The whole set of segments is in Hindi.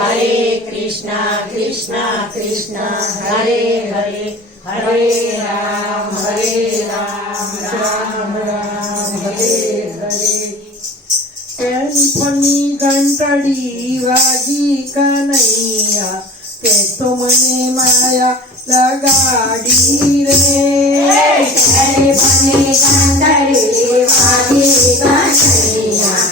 हरे कृष्ण कृष्ण कृष्ण हरे हरे हरे राम हरे राम राम राम हरे हरे टेम्पनी घंटड़ी वाजी कन्हैया ते तो मने माया લગાડી રે કરે બને કાંદરે વાગે બાસણિયા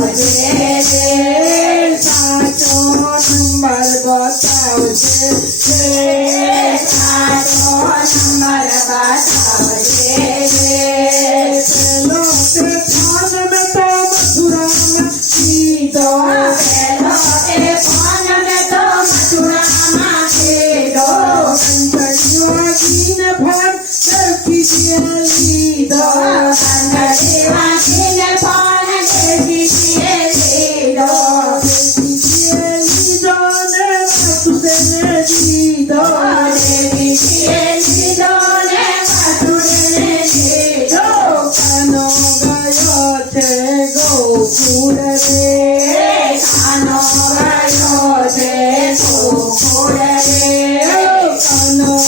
Happy birthday.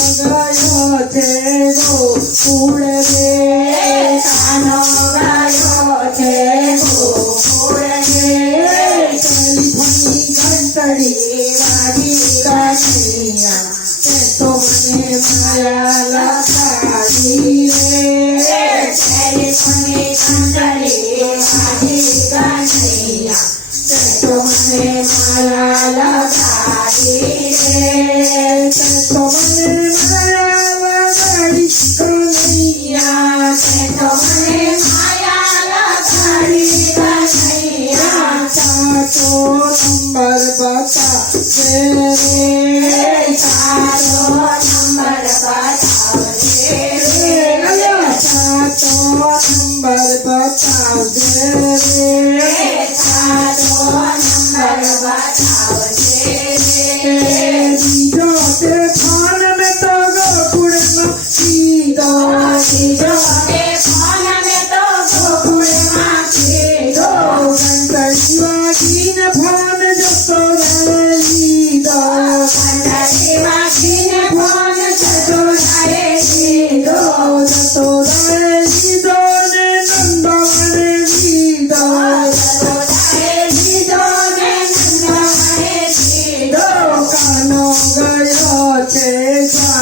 Yes.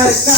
Yes.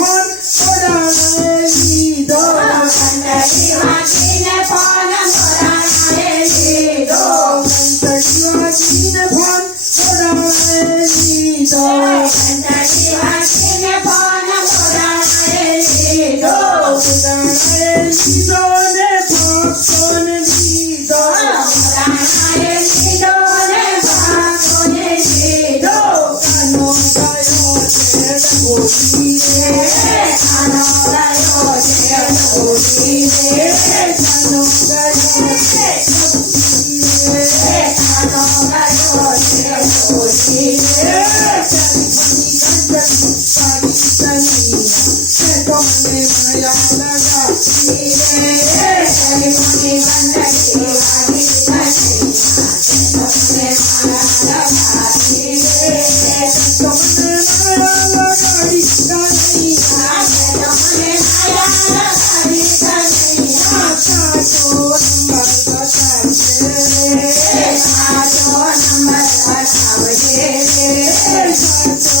Hey, hey, hey,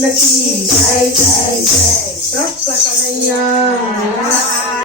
lucky જય જય જય સત કનૈયા